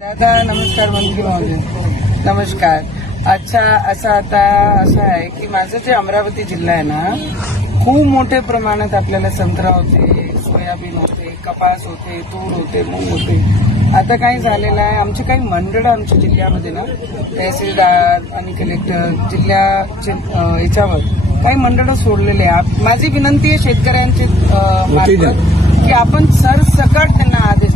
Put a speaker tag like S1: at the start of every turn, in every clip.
S1: दादा नमस्कार मंदिर महोदय नमस्कार अच्छा असं आता असं आहे की माझं जे अमरावती जिल्हा आहे ना खूप मोठ्या प्रमाणात आपल्याला संत्रा होते सोयाबीन होते कपास होते तूर होते मूग होते आता काय झालेलं आहे आमचे काही मंडळ आमच्या जिल्ह्यामध्ये ना तहसीलदार आणि कलेक्टर जिल्ह्याचे याच्यावर काही मंडळ सोडलेले आहे माझी विनंती आहे शेतकऱ्यांची की आपण सरसकट त्यांना आदेश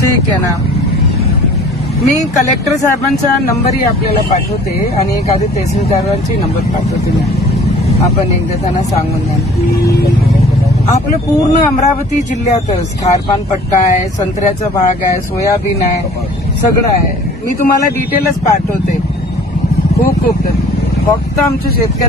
S1: ठीक आहे ना मी कलेक्टर साहेबांचा नंबरही आपल्याला पाठवते आणि एखादी तहसीलदारांची नंबर पाठवते मी आपण एकदा त्यांना सांगून द्या आपलं पूर्ण अमरावती जिल्ह्यातच खारपान पट्टा आहे संत्र्याचा भाग आहे सोयाबीन आहे सगळं आहे मी तुम्हाला डिटेलच पाठवते खूप खूप फक्त आमच्या शेतकऱ्या